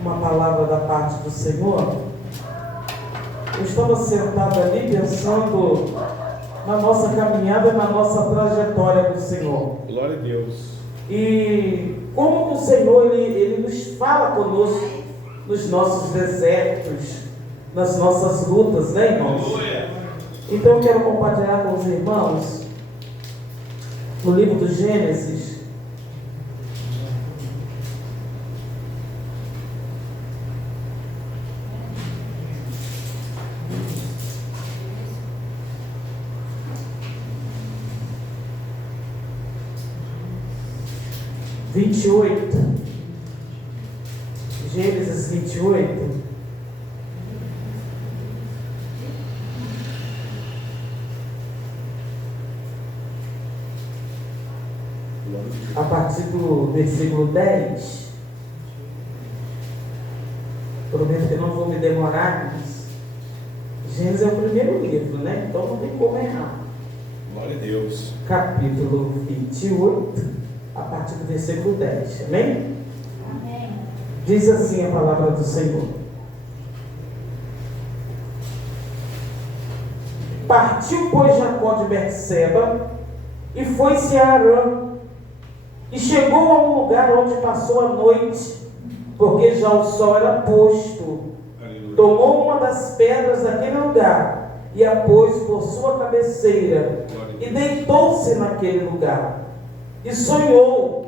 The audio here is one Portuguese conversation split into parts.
uma palavra da parte do Senhor, eu estava sentado ali pensando na nossa caminhada, na nossa trajetória com o Senhor. Glória a Deus. E como o Senhor ele nos fala conosco nos nossos desertos, nas nossas lutas, né, irmãos? Então eu quero compartilhar com os irmãos no livro do Gênesis. Gênesis 28. A partir do versículo 10. Prometo que não vou me demorar, mas Gênesis é o primeiro livro, né? Então não tem como errar. Glória a Deus. Capítulo 28, a partir do versículo 10. Amém? Amém. Diz assim a palavra do Senhor: Partiu, pois, Jacó de Berseba e foi-se a Harã, e chegou a um lugar onde passou a noite, porque já o sol era posto. Aleluia. Tomou uma das pedras daquele lugar e a pôs por sua cabeceira, e deitou-se naquele lugar, e sonhou.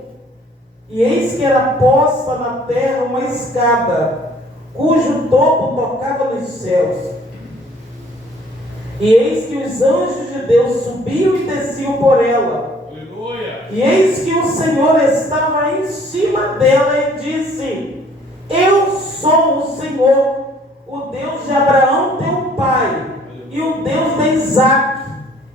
E eis que era posta na terra uma escada, cujo topo tocava nos céus. E eis que os anjos de Deus subiam e desciam por ela. Aleluia. E eis que o Senhor estava em cima dela e disse: Eu sou o Senhor, o Deus de Abraão teu pai, e o Deus de Isaque.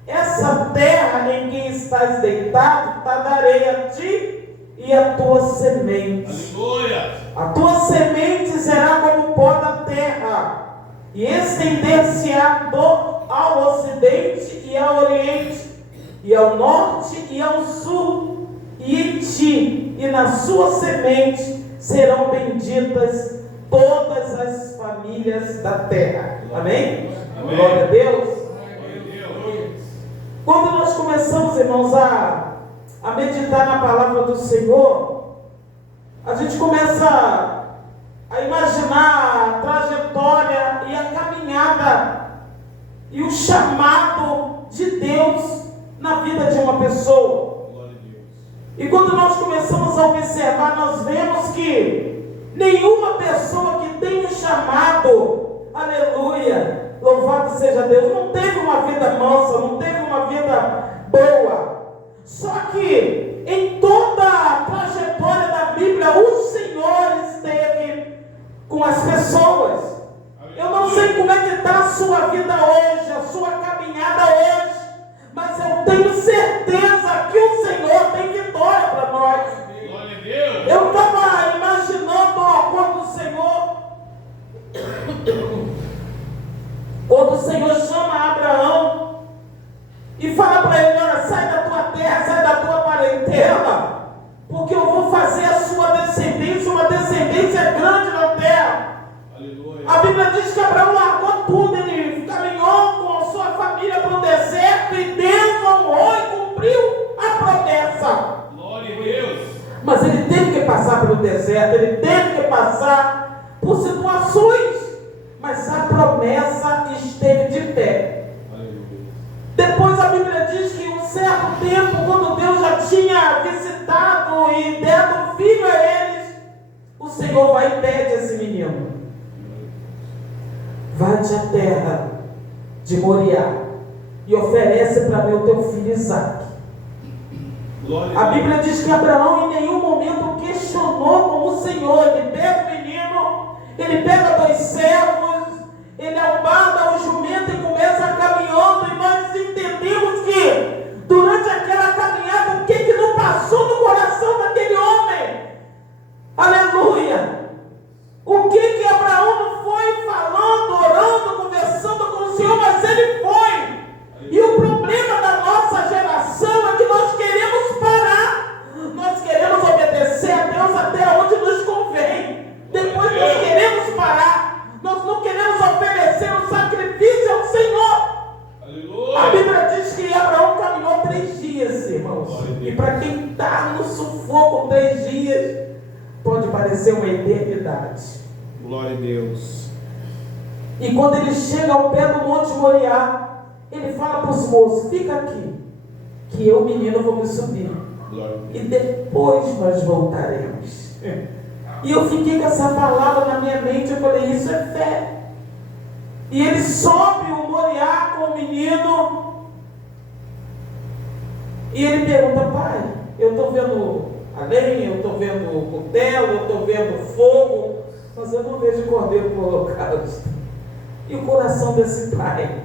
Essa terra em que estás deitado, darei a ti e a tua semente. Aleluia. A tua semente será como o pó da terra, e estender-se-á ao ocidente e ao oriente, e ao norte e ao sul, e em ti e na sua semente serão benditas todas as famílias da terra. Amém? Amém. Glória a Deus. Glória a Deus. Quando nós começamos, irmãos, a meditar na palavra do Senhor, a gente começa a imaginar a trajetória e a caminhada e o chamado de Deus na vida de uma pessoa. Glória a Deus. E quando nós começamos a observar, nós vemos que nenhuma pessoa que tem um chamado, aleluia, louvado seja Deus, não teve uma vida mansa, não teve uma vida boa. Só que em toda a trajetória da Bíblia, o Senhor esteve com as pessoas. Eu não sei como é que está a sua vida hoje, a sua caminhada hoje, mas eu tenho certeza que o Senhor tem vitória para nós. Glória a Deus. Eu estava imaginando, quando o Senhor chama Abraão e fala para ele: olha, sai da tua terra, sai da tua parentela, porque eu vou fazer a sua descendência uma descendência grande na terra. Aleluia. A Bíblia diz que Abraão largou tudo, ele caminhou com a sua família para o deserto e Deus honrou e cumpriu a promessa. Glória a Deus. Mas ele teve que passar pelo deserto, ele teve que passar por situações, mas a promessa esteve de pé. Aleluia. Depois a Bíblia diz que um certo tempo, quando Deus já tinha visitado e dado um filho a eles, o Senhor vai e pede a esse menino: vai-te à terra de Moriá e oferece para mim o teu filho Isaque. Glória A a Deus. Bíblia diz que Abraão em nenhum momento questionou como o Senhor. Ele pega o menino, ele pega 2 servos, ele albada o jumento e começa caminhando, e nós entendemos que durante aquela caminhada, o que não passou no coração daquele homem? Aleluia! O que Abraão não foi falando, orando, conversando com o Senhor, mas ele foi. E o problema da nossa geração é que nós queremos parar, nós queremos obedecer a Deus até onde nos convém. Depois nós eternidade. Glória a Deus. E quando ele chega ao pé do Monte Moriá, ele fala para os moços: fica aqui, que eu, menino, vou me subir. E depois nós voltaremos. E eu fiquei com essa palavra na minha mente. Eu falei: isso é fé. E ele sobe o Moriá com o menino. E ele pergunta: pai, eu estou vendo a lenha, eu estou vendo o cutelo, eu estou vendo o fogo, mas eu não vejo cordeiro para o holocausto. E o coração desse pai?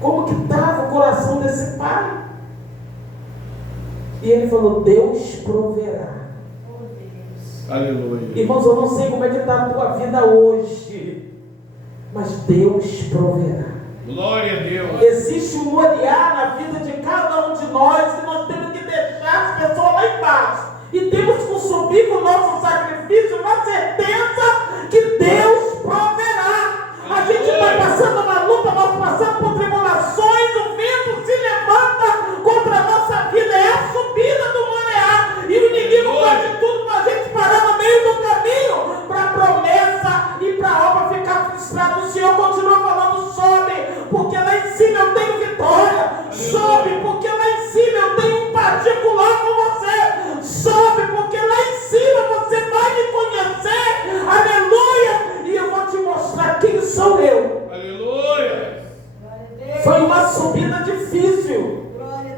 Como que estava o coração desse pai? E ele falou: Deus proverá. Aleluia. Irmãos, eu não sei como é que está a tua vida hoje, mas Deus proverá. Glória a Deus. Existe um Moriá na vida de cada um de nós, que nós temos que deixar as pessoas lá embaixo e temos que subir com o nosso sacrifício, na certeza que Deus proverá. A gente está passando uma luta, nós passamos por tribulações, o vento se levanta contra a nossa vida, é a subida do Moriá, e o inimigo faz tudo para a gente parar no meio do caminho, para a promessa e para a obra ficar frustrada. O Senhor continua falando: sobe, porque lá em cima eu tenho vitória. Sobe, porque lá em cima eu tenho um particular com você. Sobe, porque lá em cima você vai me conhecer. Aleluia. E eu vou te mostrar quem sou eu. Aleluia. Foi uma subida difícil.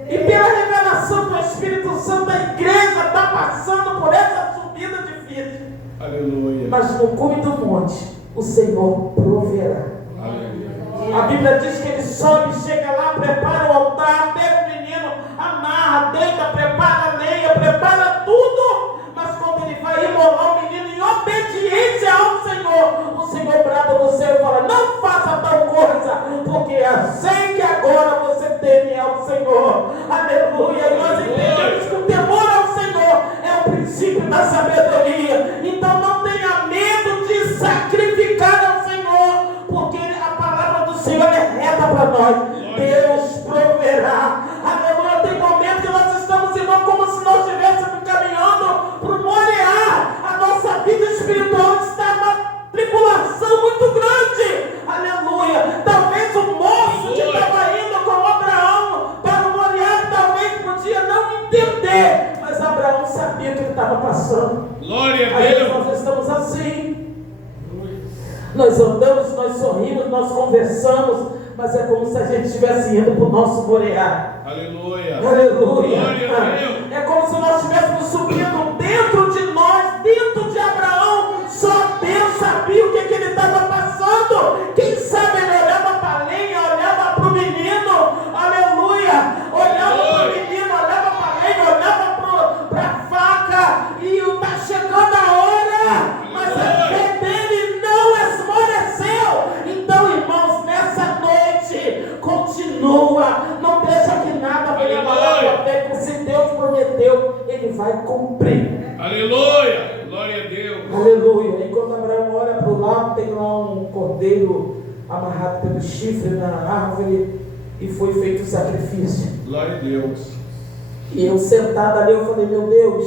E pela revelação do Espírito Santo, a igreja está passando por essa subida difícil. Aleluia. Mas no cume do monte, o Senhor proverá. Aleluia. A Bíblia diz que ele sobe, chega lá, prepara o altar, pega o menino, amarra, deita, prepara a lenha, prepara tudo. Mas quando ele vai imolar o menino em obediência ao Senhor, o Senhor brada do céu e fala: não faça tal coisa, porque eu sei que agora você teme ao Senhor. Aleluia. E nós entendemos que o temor ao Senhor é o princípio da sabedoria. Então não tenha medo de sacrificar ao Senhor, porque a palavra do Senhor é reta para nós. Deus proverá. Aleluia. Tem momentos que nós estamos, irmão, como se nós estivéssemos caminhando para o Moriá. A nossa vida espiritual está numa tribulação muito grande. Aleluia. Talvez o moço que estava indo com Abraão para o Moriá, talvez podia não entender, mas Abraão sabia o que ele estava passando. Glória a Aí Deus. nós estamos assim. Nós andamos, nós sorrimos, nós conversamos, mas é como se a gente estivesse indo para o nosso Moriá. Aleluia. Aleluia. Glória a Deus. É como se nós estivéssemos subindo dentro de nós, dentro de Abraão. Só Deus sabia o que ele estava passando. Quem sabe ele olhava para a lenha, olhava para o menino. Aleluia. Olhava para o menino, olhava para a lenha, olhava para a faca. E está chegando a hora. Mas a fé dele não esmoreceu. Então, irmãos, nessa noite, continua. Não deixa que nada venha abalar a tua fé, porque se Deus prometeu, ele vai cumprir. Aleluia. Glória a Deus. Aleluia. E quando Abraão olha para o lado, tem lá um cordeiro amarrado pelo chifre na árvore e foi feito o sacrifício. Glória a Deus. E eu sentado ali, eu falei: meu Deus,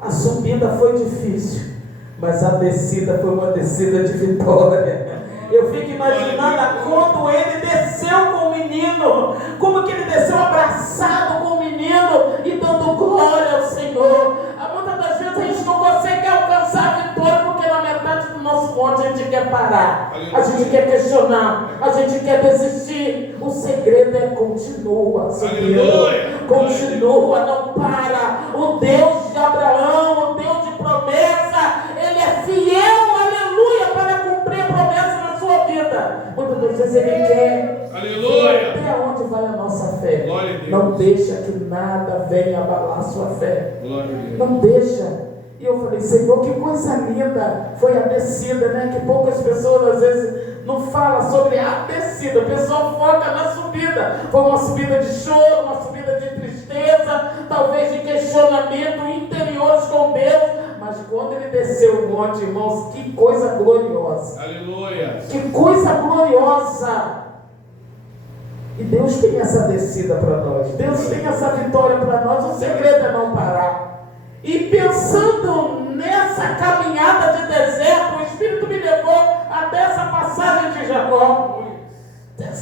a subida foi difícil, mas a descida foi uma descida de vitória. Eu fico imaginando quando ele desceu com o menino, como que ele desceu abraçado com o menino e dando glória ao Senhor. Muitas das vezes a gente não consegue alcançar a vitória, porque na metade do nosso monte a gente quer parar, a gente quer questionar, a gente quer desistir. O segredo é continua, Senhor. Continua, não para. O Deus de Abraão, o Deus de promessa, ele é fiel, aleluia, para cumprir a promessa na sua vida. Muitas das vezes ele quer. Aleluia. Até onde vai a nossa fé? Glória a Deus. Não deixa que nada venha abalar a sua fé. Glória a Deus. Não deixa. E eu falei: Senhor, que coisa linda foi a descida, né? Que poucas pessoas às vezes não falam sobre a descida. O pessoal foca na subida. Foi uma subida de choro, uma subida de tristeza, talvez de questionamento interiores com Deus. Mas quando ele desceu o monte, irmãos, que coisa gloriosa. Aleluia. Que coisa gloriosa. E Deus tem essa descida para nós. Deus tem essa vitória para nós. O segredo é não parar. E pensando nessa caminhada de deserto, o Espírito me levou até essa passagem de Jacó.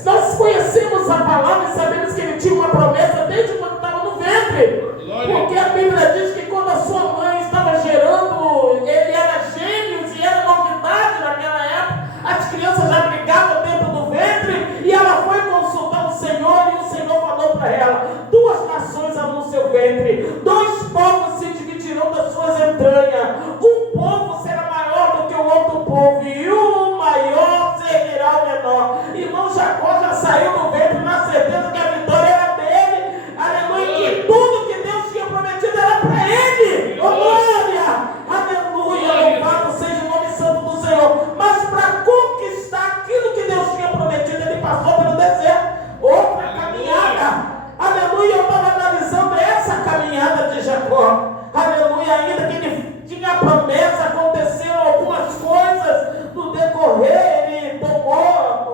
Nós conhecemos a palavra e sabemos que ele tinha uma promessa desde quando estava no ventre. Porque a Bíblia diz que quando a sua mãe estava gerando, ele era gêmeos e era novidade naquela época. As crianças já brigavam dentro do ventre e ela foi consultar o Senhor e o Senhor falou para ela: 2 nações há no seu ventre, 2 povos se dividirão das suas entranhas, um povo será maior do que o outro povo e o maior seguirá o menor. Irmão, Jacó já saiu do ventre na certeza que a vitória era dele, aleluia, que tudo que Deus tinha prometido era para ele. Oh, glória, aleluia, louvado seja o nome santo do Senhor. Mas para conquistar aquilo que Deus tinha prometido, ele passou pelo deserto, outra caminhada, aleluia. Eu estava analisando essa caminhada de Jacó, aleluia, ainda que ele tinha a promessa, aconteceram algumas coisas no decorrer, ele comprou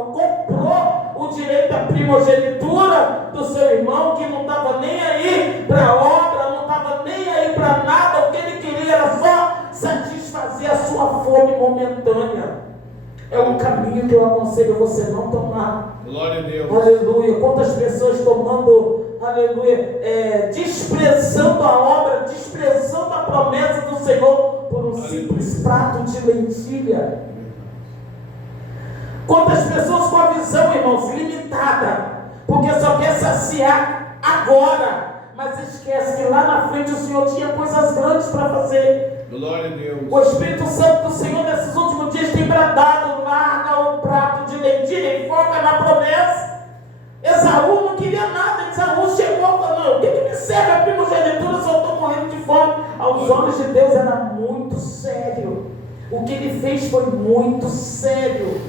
o direito à primogenitura do seu irmão, que não estava nem aí para a obra, não estava nem aí para nada, o que ele queria era só satisfazer a sua fome momentânea. É um caminho que eu aconselho você não tomar. Glória a Deus. Aleluia. Quantas pessoas tomando, aleluia, desprezando a obra, desprezando a promessa do Senhor por um simples prato de lentilha. Quantas pessoas com a visão, irmãos, limitada, porque só quer saciar agora, mas esquece que lá na frente o Senhor tinha coisas grandes para fazer. Glória a Deus. O Espírito Santo do Senhor nesses últimos dias tem bradado: larga o prato de lentilha e foca na promessa. Esaú não queria nada. Esaú chegou e falou: o que me serve a primogenitura se eu estou morrendo de fome? Aos olhos de Deus era muito sério. O que ele fez foi muito sério.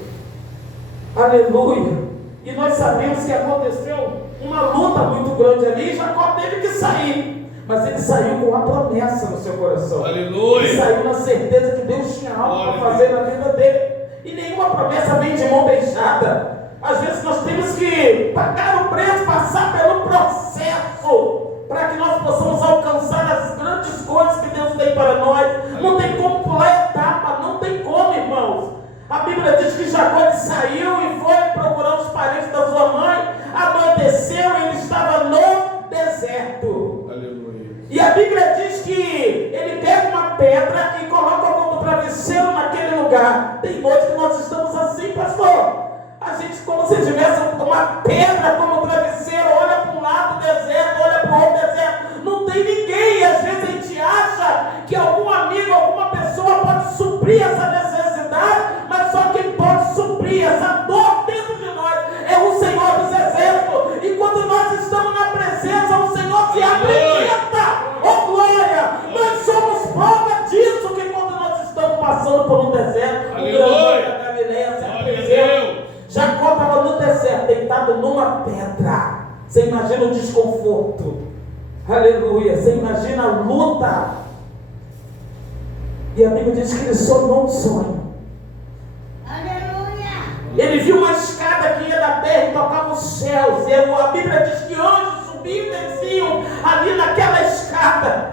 Aleluia. E nós sabemos que aconteceu uma luta muito grande ali, e Jacó teve que sair. Mas ele saiu com a promessa no seu coração. Aleluia. Ele saiu na certeza que Deus tinha algo para fazer na vida dele. E nenhuma promessa vem de mão beijada. Às vezes nós temos que pagar o preço, passar pelo processo, para que nós possamos alcançar as grandes coisas que Deus tem para nós. Não tem como pular etapa, não tem como, irmãos. A Bíblia diz que Jacó saiu e foi procurar os parentes da sua mãe. Anoiteceu e ele estava no deserto. Aleluia. E a Bíblia diz que ele pega uma pedra e coloca como travesseiro naquele lugar. Tem noite que nós estamos assim, pastor. A gente, como se tivesse uma pedra como travesseiro, olha para um lado deserto, olha para o outro deserto, não tem ninguém. E às vezes a gente acha que algum amigo, alguma pessoa pode suprir essa necessidade, mas só quem pode suprir essa dor dentro de nós é o Senhor dos Exércitos. E quando nós estamos na presença, o Senhor se apresenta. Oh glória! Nós somos prova disso, que quando nós estamos passando por um deserto, o grande da Galileia se apresenta. Jacó estava no deserto, deitado numa pedra. Você imagina o desconforto. Aleluia. Você imagina a luta. E a Bíblia diz que ele sonhou um sonho. Aleluia. Ele viu uma escada que ia da terra e tocava os céus. E a Bíblia diz que anjos subiam e desciam ali naquela escada.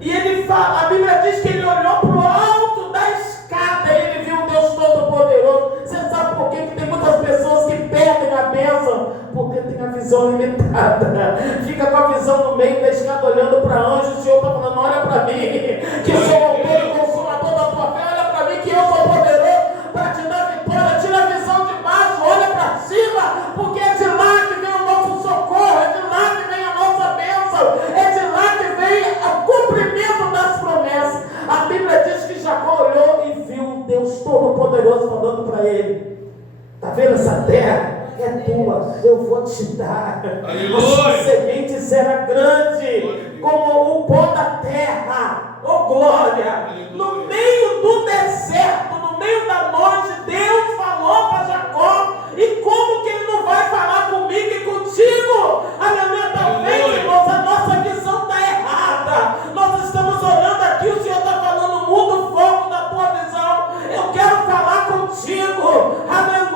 E ele fala, a Bíblia diz que ele olhou para o alto da escada e ele viu o Deus Todo-Poderoso. Você sabe por quê? Que tem muitas pessoas que perdem a bênção? Porque tem a visão limitada. Fica com a visão no meio da escada olhando para anjos. O Senhor está falando: olha para mim, que sou o autor e consumador da tua fé. Olha para mim, que eu sou poderoso para te dar vitória. Tira a visão de baixo, olha para cima, porque é de lá que vem o nosso socorro, é de lá que vem a nossa bênção, é de lá que vem o cumprimento das promessas. A Bíblia diz que Jacó olhou e viu o Deus Todo-Poderoso falando para ele: está vendo essa terra? É tua, eu vou te dar. Aleluia. A sua semente será grande como o pó da terra. Oh glória! Aleluia. No meio do deserto, no meio da noite, Deus falou para Jacó. E como que ele não vai falar comigo e contigo? Aleluia. Talvez, irmãos, a nossa visão está errada. Nós estamos olhando aqui, o Senhor está falando: muda o foco da tua visão. Eu quero falar contigo. Aleluia.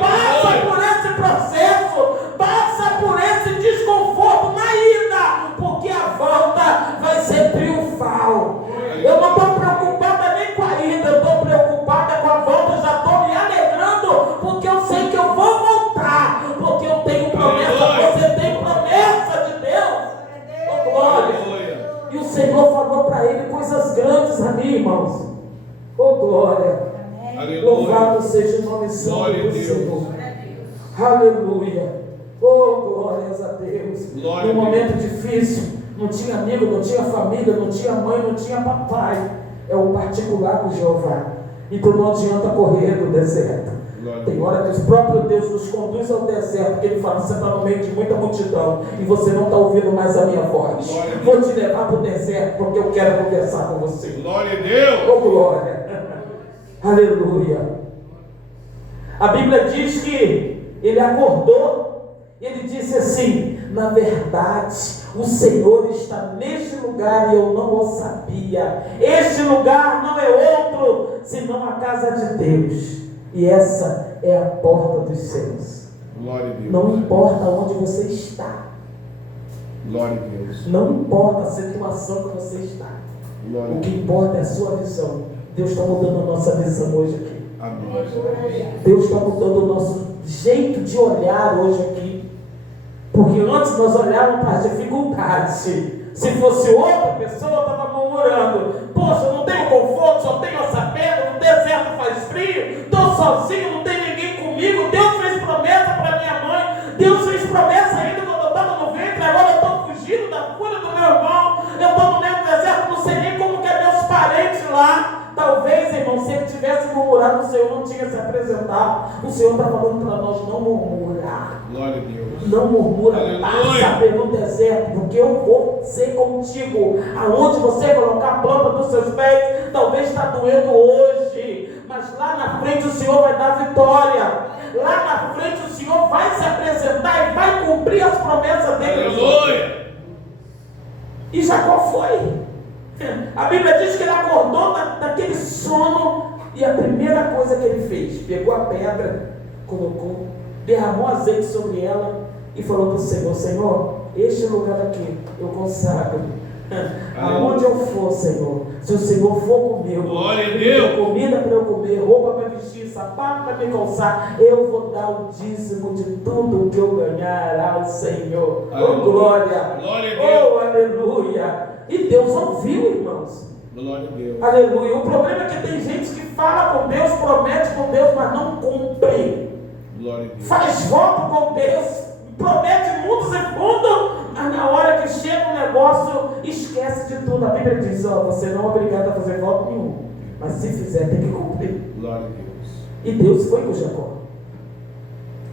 Passa por esse processo, passa por esse desconforto na ida, porque a volta vai ser triunfal. Louvado seja o nome santo Glória a do Deus. Senhor. Aleluia. Oh, glórias a Deus. Glória Num a Deus. momento difícil, não tinha amigo, não tinha família, não tinha mãe, não tinha papai. É o particular com Jeová. Então não adianta correr do deserto. Glória a Tem Deus. hora que o próprio Deus nos conduz ao deserto, porque Ele fala: você está no meio de muita multidão e você não está ouvindo mais a minha voz. Glória a Deus. Vou te levar para o deserto porque eu quero conversar com você. Glória a Deus. Oh, glória. Aleluia. A Bíblia diz que ele acordou, ele disse assim: na verdade, o Senhor está neste lugar e eu não o sabia. Este lugar não é outro senão a casa de Deus, e essa é a porta dos céus. Glória a Deus. Não importa onde você está, Glória a Deus. não importa a situação que você está, Glória a o que Deus. importa é a sua visão. Deus está mudando a nossa visão hoje aqui. Amém. Deus está mudando o nosso jeito de olhar hoje aqui. Porque antes nós olhávamos para as dificuldades. Se fosse outra pessoa, estava murmurando: poxa, eu não tenho conforto, só tenho essa pedra, no deserto faz frio, estou sozinho, não tem ninguém comigo. Deus fez promessa para minha mãe, Deus fez promessa ainda quando eu estava no ventre, agora eu estou fugindo da fúria do meu irmão, eu estou no meio do deserto, não sei nem como que é meus parentes lá. Talvez, irmão, se ele tivesse murmurado, o Senhor não tinha se apresentado. O Senhor está falando para nós: não murmurar. Glória a Deus. Não murmura, Aleluia. passa pelo deserto, porque eu vou ser contigo. Aonde você colocar a planta dos seus pés, talvez está doendo hoje, mas lá na frente o Senhor vai dar vitória. Lá na frente o Senhor vai se apresentar e vai cumprir as promessas dele. Aleluia. E Jacó foi. A Bíblia diz que ele acordou daquele sono e a primeira coisa que ele fez, pegou a pedra, colocou, derramou azeite sobre ela e falou para o Senhor: Senhor, este lugar aqui eu consagro. Aonde eu for, Senhor, se o Senhor for comigo, Glória a me Deus. der comida para eu comer, roupa para vestir, sapato para me calçar, eu vou dar o dízimo de tudo que eu ganhar ao Senhor. Oh, Aleluia. glória! Glória a Deus. Oh, aleluia! E Deus ouviu, irmãos. Glória a Deus. Aleluia. O problema é que tem gente que fala com Deus, promete com Deus, mas não cumpre. Glória a Deus. Faz voto com Deus, promete mundos e fundos, mas na hora que chega o negócio, esquece de tudo. A Bíblia diz: ó, você não é obrigado a fazer voto nenhum, mas se fizer, tem que cumprir. Glória a Deus. E Deus foi com Jacó.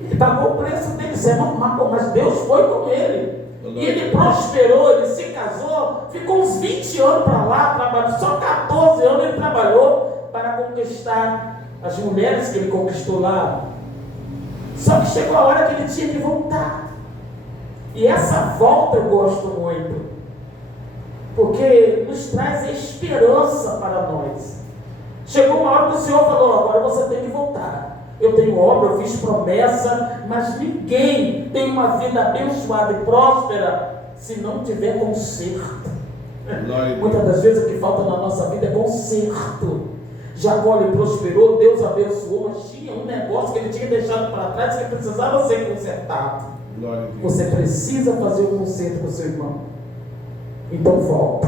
Ele pagou o preço dele, isso é normal, mas Deus foi com ele. E ele prosperou, ele se casou, ficou uns 20 anos para lá, trabalhou, só 14 anos ele trabalhou para conquistar as mulheres que ele conquistou lá. Só que chegou a hora que ele tinha que voltar. E essa volta eu gosto muito, porque nos traz esperança para nós. Chegou uma hora que o Senhor falou: agora você tem que voltar. Eu tenho obra, eu fiz promessa, mas ninguém tem uma vida abençoada e próspera se não tiver conserto. Glória a Deus. Muitas das vezes o que falta na nossa vida é conserto. Jacó ele prosperou, Deus abençoou, mas tinha um negócio que ele tinha deixado para trás que precisava ser consertado. Glória a Deus. Você precisa fazer o conserto com o seu irmão. Então volta.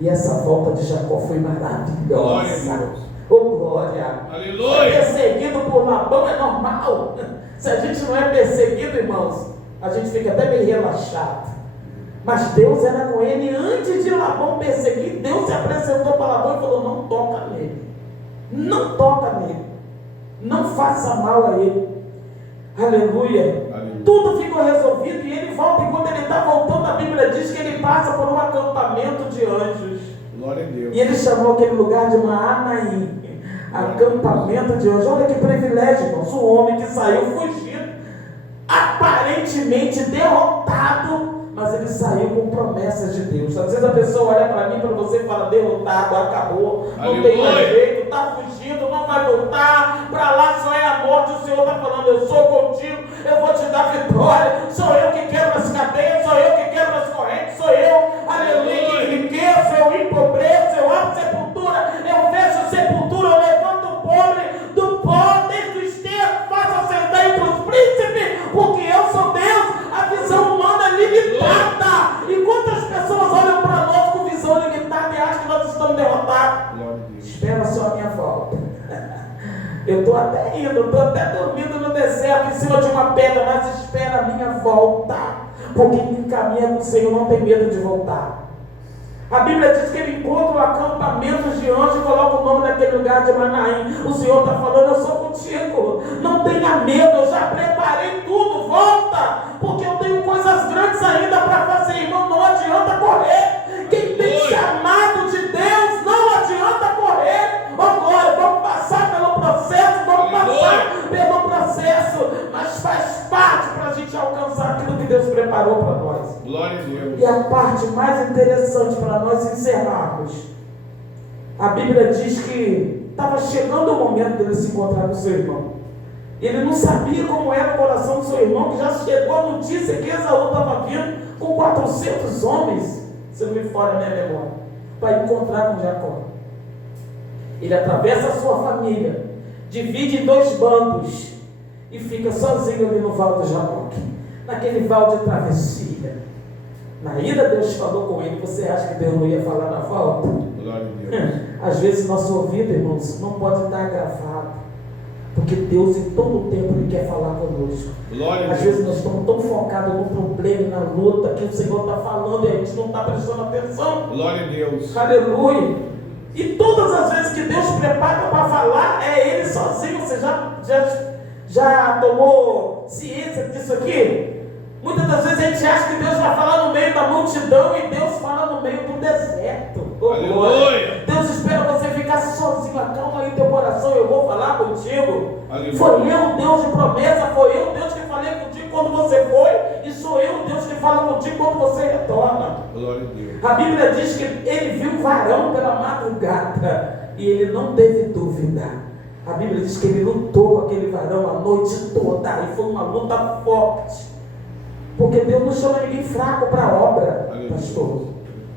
E essa volta de Jacó foi maravilhosa. Glória a Deus. Oh, glória! Aleluia. Ser perseguido por Labão é normal. Se a gente não é perseguido, irmãos, a gente fica até meio relaxado. Mas Deus era com ele. Antes de Labão perseguir, Deus se apresentou para Labão e falou: não toca nele. Não toca nele. Não faça mal a ele. Aleluia. Aleluia. Tudo ficou resolvido e ele volta. E quando ele está voltando, a Bíblia diz que ele passa por um acampamento de anjos. Glória a Deus. E ele chamou aquele lugar de Maanaim, acampamento de anjos. Olha que privilégio, irmãos. Um homem que saiu fugindo, aparentemente derrotado, mas ele saiu com promessas de Deus. Às vezes a pessoa olha para mim, para você e fala: derrotado, acabou, não tem mais jeito, está fugindo, não vai voltar, para lá só é a morte. O Senhor está falando: eu sou contigo, eu vou te dar vitória, sou eu que quebro as cadeias, sou eu que quebro as correntes, sou eu, aleluia, que enriqueço, eu empobreço, eu abro sepultura, eu fecho sepultura, eu levanto o pobre do pó, desde o esterco, faço assentar entre os príncipes, porque eu sou Deus. A visão humana é limitada. E quantas pessoas olham para nós com visão limitada e acham que nós estamos derrotados? Glória a Deus. Espera só a minha volta. Eu estou até indo, estou até dormindo no deserto, em cima de uma pedra, mas espera a minha volta. Porque quem caminha com o Senhor não tem medo de voltar. A Bíblia diz que ele encontra acampamentos de anjos e coloca o nome daquele lugar de Manaim. O Senhor está falando, eu sou contigo. Não tenha medo, eu já preparei tudo. Volta, porque eu tenho coisas grandes ainda para fazer. Irmão, não adianta correr. Quem tem chamado de Deus, não adianta correr. Agora, vamos passar pelo processo, mas faz parte para a gente alcançar aquilo que Deus preparou para nós. Glória a Deus. E a parte mais interessante para nós encerrarmos, a Bíblia diz que estava chegando o momento dele se encontrar com seu irmão. Ele não sabia como era o coração do seu irmão, que já chegou a notícia que Esaú estava vindo com 400 homens, se não me falha a minha memória, para encontrar com Jacó. Ele atravessa a sua família, divide em 2 bandos e fica sozinho ali no Val do Jaboque, naquele val de travessia. Na ida Deus falou com ele. Você acha que Deus não ia falar na volta? Glória a Deus. Às vezes nosso ouvido, irmãos, não pode estar gravado, porque Deus em todo o tempo Ele quer falar conosco. Glória a Às Deus. vezes nós estamos tão focados no problema, na luta, que o Senhor está falando e a gente não está prestando atenção. Glória a Deus. Aleluia. E todas as vezes que Deus prepara para falar, é Ele sozinho. Você já tomou ciência disso aqui? Muitas das vezes a gente acha que Deus vai falar no meio da multidão e Deus fala no meio do deserto. Aleluia. Deus espera você ficar sozinho. Acalma aí teu coração, eu vou falar contigo. Aleluia. Foi eu, Deus de promessa, foi eu, Deus, que falei contigo quando você foi, e sou eu, Deus, que fala contigo quando você retorna. Glória a Deus. A Bíblia diz que ele viu um varão pela madrugada e ele não teve dúvida. A Bíblia diz que ele lutou com aquele varão a noite toda e foi uma luta forte. Porque Deus não chama ninguém fraco para a obra, pastor.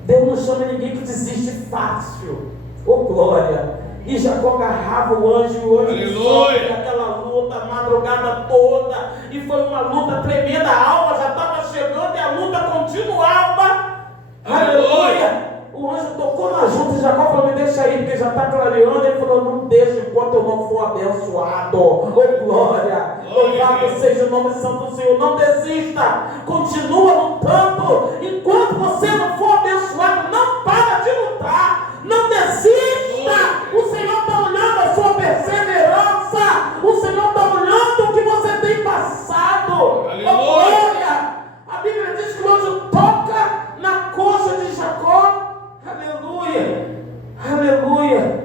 Deus não chama ninguém que desiste fácil. Oh, glória! E Jacó agarrava o anjo e o anjo sofre aquela luta a madrugada toda. E foi uma luta tremenda. A alma já estava chegando e a luta continuava. Aleluia! O anjo tocou na junta e Jacó falou, me deixa aí, porque já está clareando. Ele falou, não deixa enquanto eu não for abençoado. Oh, glória! Louvado seja o nome santo do Senhor. Não desista. Continua lutando. Enquanto você não for abençoado, não para de lutar. Não desista. O Senhor está olhando a sua perseverança. O Senhor está olhando o que você tem passado. Aleluia. Oh, glória! A Bíblia diz que o anjo toca na coxa de Jacó. Aleluia! Aleluia!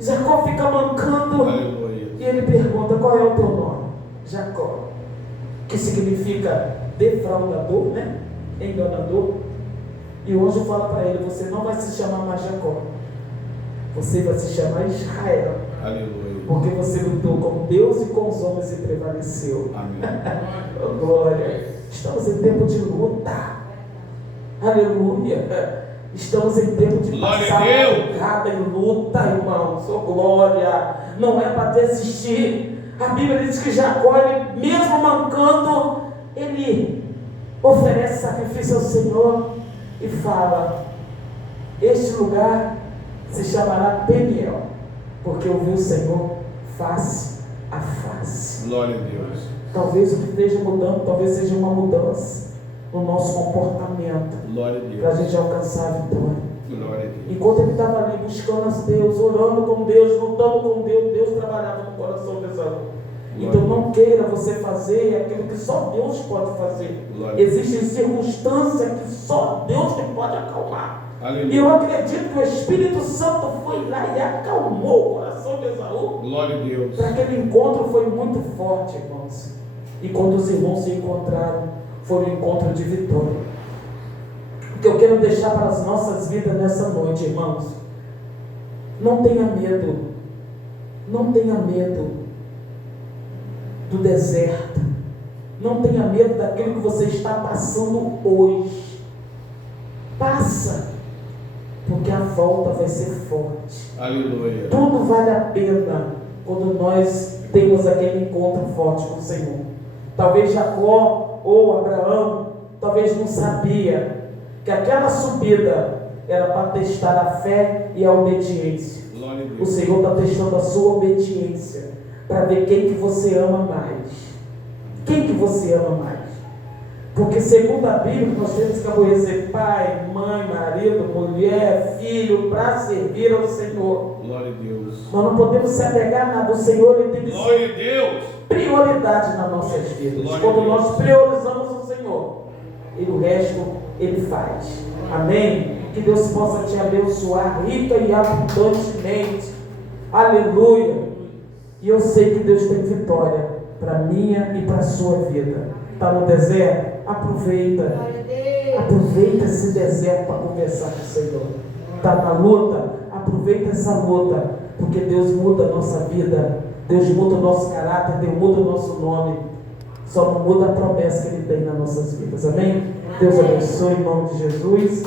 Jacó fica mancando. Aleluia. E ele pergunta, qual é o teu nome? Jacó. Que significa defraudador, né? Enganador. E o anjo fala para ele, você não vai se chamar mais Jacó. Você vai se chamar Israel. Aleluia. Porque você lutou com Deus e com os homens e prevaleceu. Amém. Oh, glória. Estamos em tempo de luta. Aleluia. Estamos em tempo de passar cada em luta, irmãos. Oh, glória. Não é para desistir. A Bíblia diz que Jacó, ele, mesmo mancando, ele oferece sacrifício ao Senhor e fala, este lugar se chamará Peniel, porque eu vi o Senhor face a face. Glória a Deus. Talvez o que esteja mudando, talvez seja uma mudança no nosso comportamento, Glória a para a Deus. gente alcançar a vitória. Glória a Deus. Enquanto ele estava ali buscando a Deus, orando com Deus, lutando com Deus, Deus trabalhava no coração de Esaú. Então não queira você fazer aquilo que só Deus pode fazer. Existem circunstâncias que só Deus que pode acalmar. Aleluia. E eu acredito que o Espírito Santo foi lá e acalmou o coração de Esaú. Glória a Deus. Para aquele encontro foi muito forte, irmãos. E quando os irmãos se encontraram, foi um encontro de vitória. O que eu quero deixar para as nossas vidas nessa noite, irmãos, não tenha medo. Não tenha medo do deserto. Não tenha medo daquilo que você está passando hoje. Passa, porque a volta vai ser forte. Aleluia. Tudo vale a pena quando nós temos aquele encontro forte com o Senhor. Talvez Jacó ou Abraão, talvez não sabia que aquela subida era para testar a fé e a obediência. Glória Glória a O Deus. Senhor está testando a sua obediência para ver quem que você ama mais. Quem que você ama mais? Porque segundo a Bíblia, nós temos que aborrecer pai, mãe, marido, mulher, filho, para servir ao Senhor. Glória a Deus. Nós não podemos se apegar a nada. O Senhor ele tem que Glória ser a Deus. prioridade nas nossas vidas. Glória a Quando Deus. nós priorizamos o Senhor, e o resto Ele faz. Amém? Que Deus possa te abençoar rica e abundantemente. Aleluia. E eu sei que Deus tem vitória para minha e para a sua vida. Está no deserto? Aproveita. Aproveita esse deserto para conversar com o Senhor. Está na luta? Aproveita essa luta. Porque Deus muda a nossa vida. Deus muda o nosso caráter. Deus muda o nosso nome. Só não muda a promessa que Ele tem nas nossas vidas. Amém? Deus abençoe em nome de Jesus.